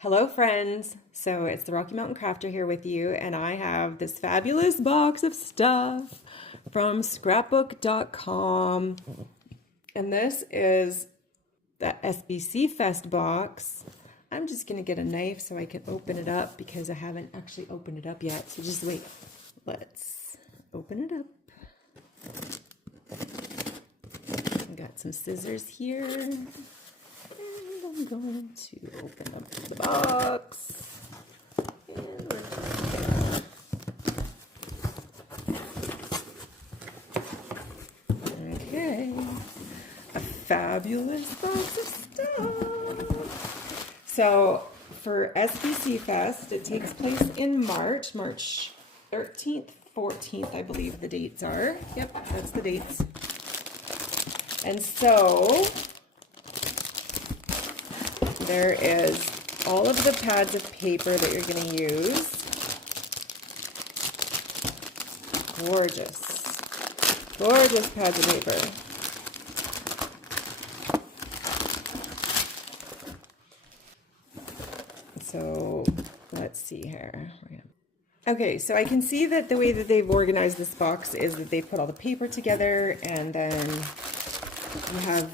Hello friends, so it's the Rocky Mountain Crafter here with you, and I have this fabulous box of stuff from scrapbook.com, and this is the SBC Fest box. I'm just going to get a knife so I can open it up because I haven't actually opened it up yet, so just wait. Let's open it up. I got some scissors here. I'm going to open up the box. Okay, a fabulous box of stuff. So for SBC Fest, it takes place in March 13th, 14th, I believe the dates are. Yep, that's the dates. And so there is all of the pads of paper that you're going to use. Gorgeous. Gorgeous pads of paper. So let's see here. Okay, so I can see that the way that they've organized this box is that they put all the paper together, and then you have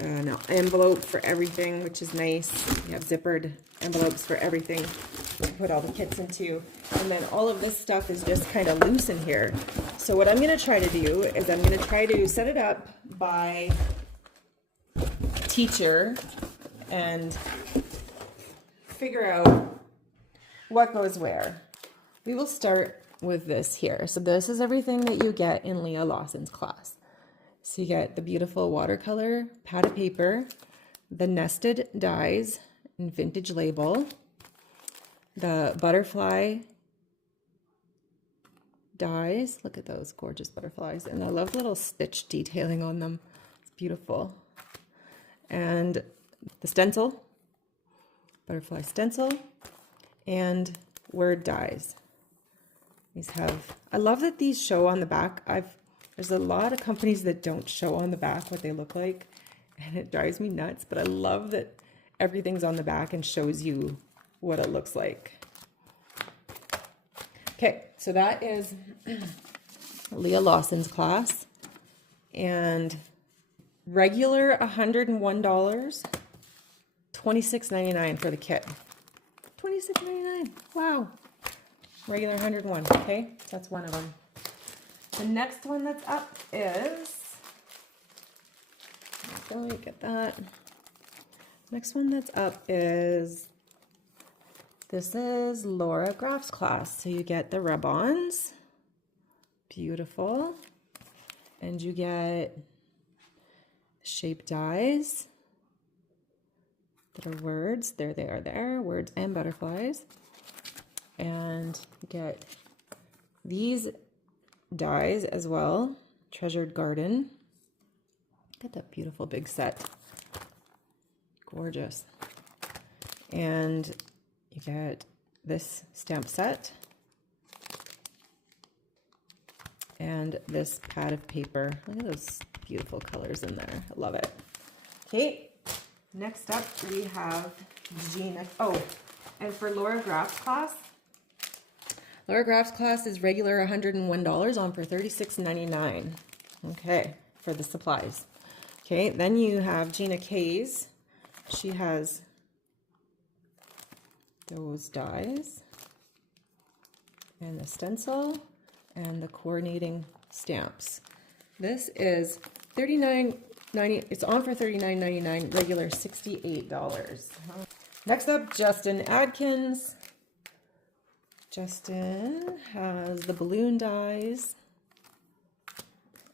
an envelope for everything, which is nice. You have zippered envelopes for everything to put all the kits into. And then all of this stuff is just kind of loose in here. So what I'm going to try to do is I'm going to try to set it up by teacher and figure out what goes where. We will start with this here. So this is everything that you get in Leah Lawson's class. So you get the beautiful watercolor pad of paper, the nested dies and vintage label, the butterfly dies. Look at those gorgeous butterflies. And I love the little stitch detailing on them. It's beautiful. And the stencil, butterfly stencil, and word dies. These have, I love that these show on the back. There's a lot of companies that don't show on the back what they look like, and it drives me nuts, but I love that everything's on the back and shows you what it looks like. Okay, so that is Leah Lawson's class, and regular $101, $26.99 for the kit. $26.99, wow. Regular 101, okay, that's one of them. The next one that's up is, let me get that. Next one that's up is, this is Laura Graff's class. So you get the rub-ons, beautiful, and you get shape dies that are words. There they are there, words and butterflies. And you get these dies as well, Treasured Garden. Look at that beautiful big set. Gorgeous. And you get this stamp set and this pad of paper. Look at those beautiful colors in there. I love it. Okay, next up we have Gina. Oh, and for Laura Graff's class, Laura Graff's class is regular $101, on for $36.99. Okay, for the supplies. Okay, then you have Gina K's. She has those dies and the stencil and the coordinating stamps. This is $39.90. It's on for $39.99, regular $68. Next up, Justin Adkins. Justin has the balloon dies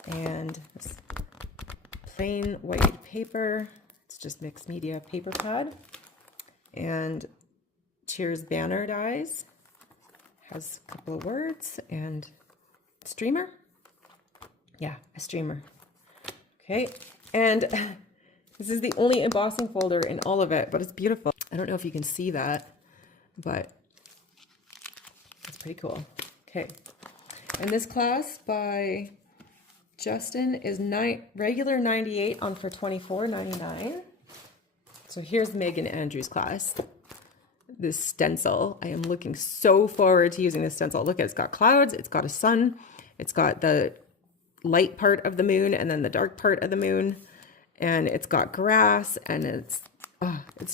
and this plain white paper. It's just mixed media paper pad. And Cheers banner dies. Has a couple of words and streamer. Yeah, a streamer. Okay, and this is the only embossing folder in all of it, but it's beautiful. I don't know if you can see that, but it's pretty cool. Okay, and this class by Justin is regular $98, on for $24.99. So here's Megan Andrews' class. This stencil. I am looking so forward to using this stencil. Look, it's got clouds, it's got a sun, it's got the light part of the moon and then the dark part of the moon, and it's got grass, and it's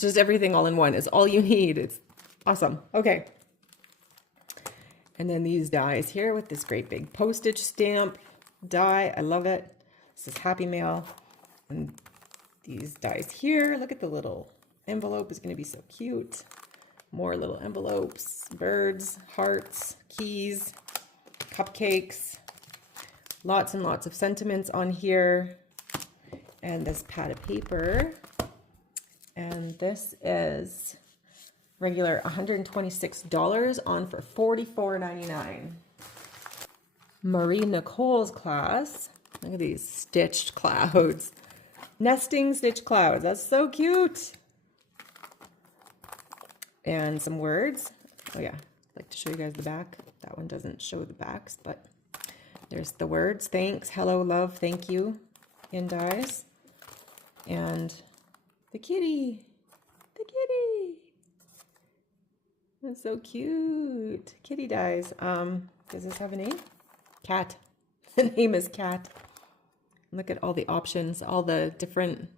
just everything all in one. It's all you need. It's awesome. Okay. And then these dies here with this great big postage stamp die. I love it. This is Happy Mail. And these dies here. Look at the little envelope. Is going to be so cute. More little envelopes, birds, hearts, keys, cupcakes, lots and lots of sentiments on here, and this pad of paper. And this is regular $126 on for $44.99. Marie Nicole's class. Look at these stitched clouds. Nesting stitched clouds. That's so cute. And some words. Oh yeah, I'd like to show you guys the back. That one doesn't show the backs, but there's the words. Thanks, hello, love, thank you in dies. And the kitty. The kitty. That's so cute. Kitty dies. Does this have a name? Cat. The name is Cat. Look at all the options, all the different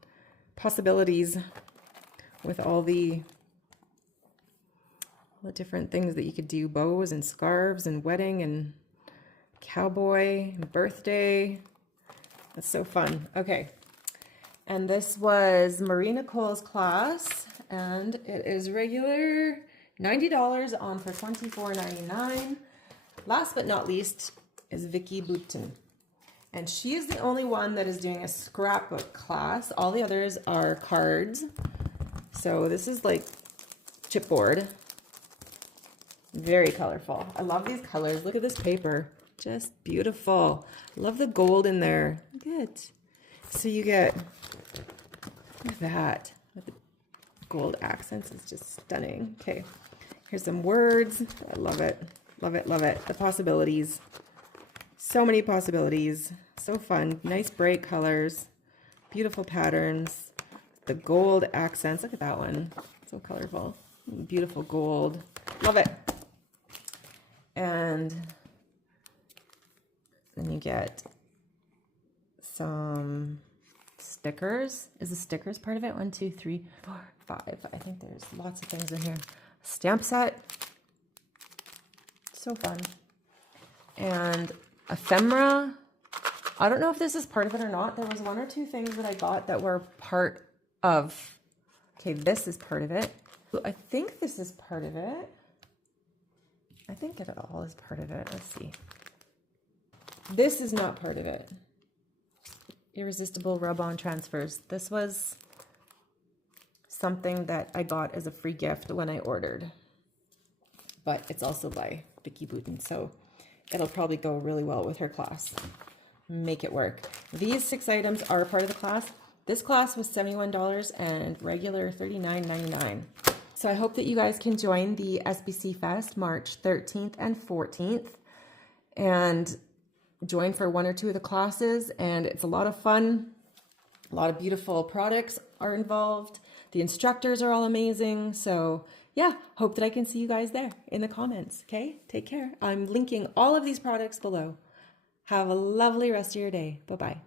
possibilities with all the different things that you could do. Bows and scarves and wedding and cowboy and birthday. That's so fun. Okay. And this was Marie Nicole's class, and it is regular $90 on for $24.99. Last but not least is Vicky Boutin. And she is the only one that is doing a scrapbook class. All the others are cards. So this is like chipboard. Very colorful. I love these colors. Look at this paper. Just beautiful. Love the gold in there. Good. So you get, look at that. The gold accents is just stunning. Okay. Here's some words. I love it. Love it. Love it. The possibilities. So many possibilities. So fun. Nice bright colors. Beautiful patterns. The gold accents. Look at that one. So colorful. Beautiful gold. Love it. And then you get some stickers. Is the stickers part of it? 1, 2, 3, 4, 5. I think there's lots of things in here. Stamp set. So fun. And ephemera. I don't know if this is part of it or not. There was 1 or 2 things that I got that were part of. Okay, this is part of it. I think this is part of it. I think it all is part of it. Let's see. This is not part of it. Irresistible rub-on transfers. This was something that I got as a free gift when I ordered. But it's also by Vicky Boutin, so it'll probably go really well with her class. Make it work. These 6 items are part of the class. This class was $71 and regular $39.99. So I hope that you guys can join the SBC Fest March 13th and 14th and join for 1 or 2 of the classes. And it's a lot of fun. A lot of beautiful products are involved. The instructors are all amazing. So yeah, hope that I can see you guys there in the comments. Okay, take care. I'm linking all of these products below. Have a lovely rest of your day. Bye-bye.